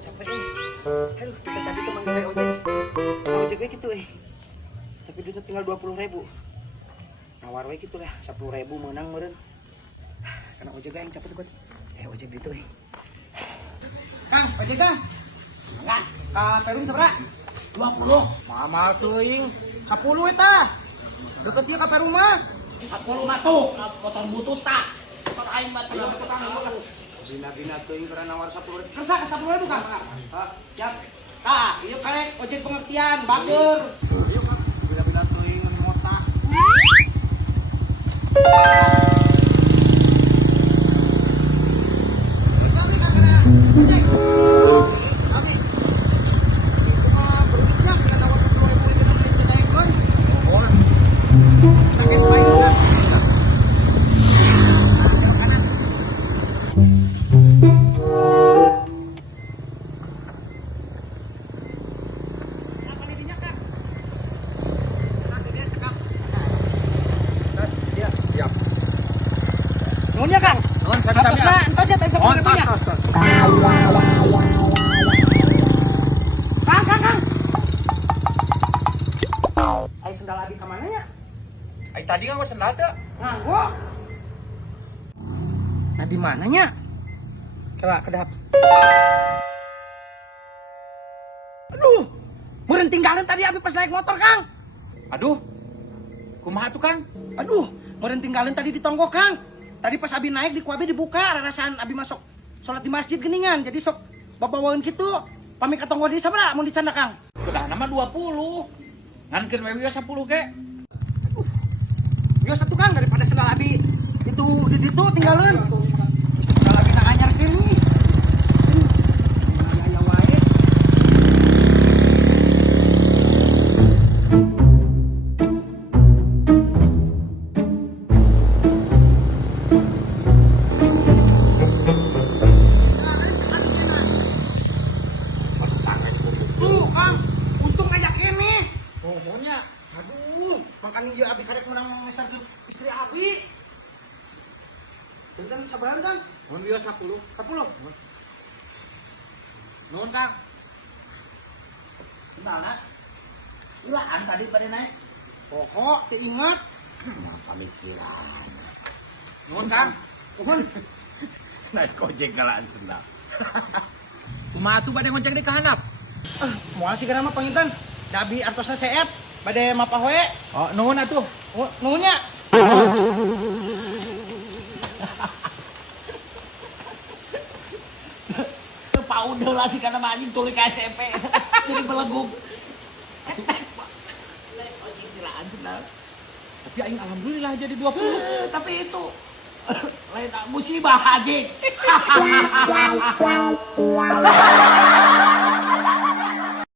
Capek Aduh, kita tadi tuh manggil ojek. Nah, ojek we gitu Tapi duitnya tinggal 20.000. Nawar we gitu lah, 10.000 menang meureun. Karena ojek yang capek tuh. Ojek gitu Kang, ojek Kang. Enggak, ka Perum sabaraha? 20. Mama teuing 10 eta. Deket ieu ka Perum mah. 10 mah tuh, motor butut tak. Motor aing mah teu Bina-bina teuing karena nawar 10.000. kersa ka 10.000 Kang. Hah, siap. Tah, ieu karek ojek pengertian, bageur. Ayo Kang, bina-bina teuing ngan motak. Nuhun ya Kang. Nuhun, Sami-sami. Entos ya tadi Oh, punya. tos. Kang. Ai sendal abi ka mana ya? Ai tadi kan gua sendal teu. Nganggo. Nah di mananya? Kela kedap. Aduh. Meureun tinggalin tadi abi pas naik motor, Kang. Aduh. Kumaha tuh, Kang? Aduh, meureun tinggalin tadi di tonggo, Kang. Tadi pas abi naik di kuabi dibuka, rarasan abi masuk sholat di masjid geningan. Jadi sok babawaeun kitu. Pami ka tonggo di sabaraha mun dicanda, Kang? Kedah nama 20. Ngankeun we 10 ge. Yo satu Kang daripada sendal abi itu di ditu tinggalin. Sendal abi na anyar kini. Aya wae. Tuh, Kang, untung aya kene. Pokoknya Aduh, makanya dia abi karek menang ngeser ke istri abi. Dengan sabaran Kang? mun bieu 10. 10. Nuhun, Kang. Sendalna. Ulaan tadi pada naik. Pokok teu ingat. Pamikiran. Nuhun, Kang. Nuhun. Naik ojek galaan sendal. Kumaha tuh bade ngojek di kahandap? Moal sih kana mah panginten. Dabi artosna CF bade mapah we. Oh, nuhun atuh. Oh, nuhun nya. Paudah lah sih karena anjing tulis ke SMP jadi beleguk. Tapi aing alhamdulillah jadi 20. Tapi itu lain musibah anjing.